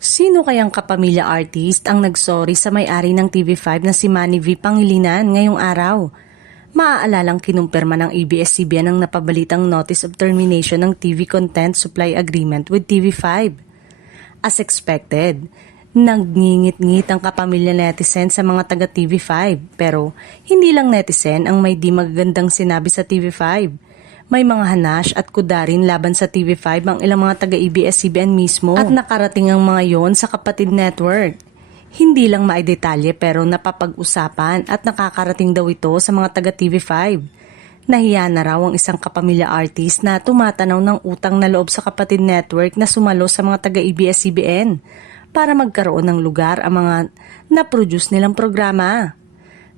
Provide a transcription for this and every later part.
Sino kayang kapamilya artist ang nagsorry sa may-ari ng TV5 na si Manny V. Pangilinan ngayong araw? Maaalalang kinumpirma ng ABS-CBN ang napabalitang Notice of Termination ng TV Content Supply Agreement with TV5. As expected, nagngingit-ngit ang kapamilya netizen sa mga taga TV5 pero hindi lang netizen ang may di magagandang sinabi sa TV5. May mga hanash at kudarin laban sa TV5 ang ilang mga taga-ABS-CBN mismo at nakarating ang mga yon sa kapatid network. Hindi lang maidetalye pero napapag-usapan at nakakarating daw ito sa mga taga-TV5. Nahiya na raw ang isang kapamilya artist na tumatanaw ng utang na loob sa kapatid network na sumalo sa mga taga-ABS-CBN para magkaroon ng lugar ang mga na-produce nilang programa.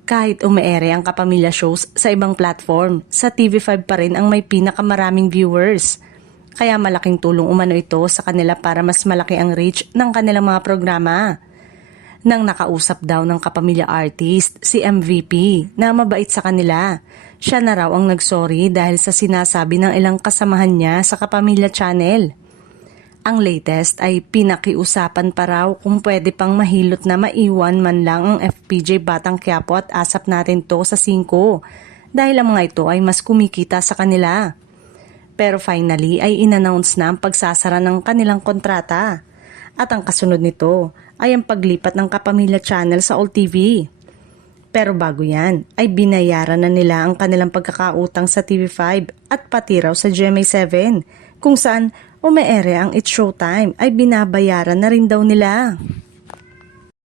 Kahit umeere ang kapamilya shows sa ibang platform, sa TV5 pa rin ang may pinakamaraming viewers. Kaya malaking tulong umano ito sa kanila para mas malaki ang reach ng kanilang mga programa. Nang nakausap daw ng kapamilya artist, si MVP, na mabait sa kanila, siya na raw ang nagsorry dahil sa sinasabi ng ilang kasamahan niya sa Kapamilya Channel. Ang latest ay pinakiusapan pa raw kung pwede pang mahilot na maiwan man lang ang FPJ Batang Quiapo at ASAP natin to sa 5 dahil ang mga ito ay mas kumikita sa kanila. Pero finally ay inannounce na ang pagsasara ng kanilang kontrata at ang kasunod nito ay ang paglipat ng Kapamilya Channel sa All TV. Pero bago yan ay binayaran na nila ang kanilang pagkakautang sa TV5 at pati raw sa GMA7 kung saan umeere ang It's Showtime ay binabayaran na rin daw nila.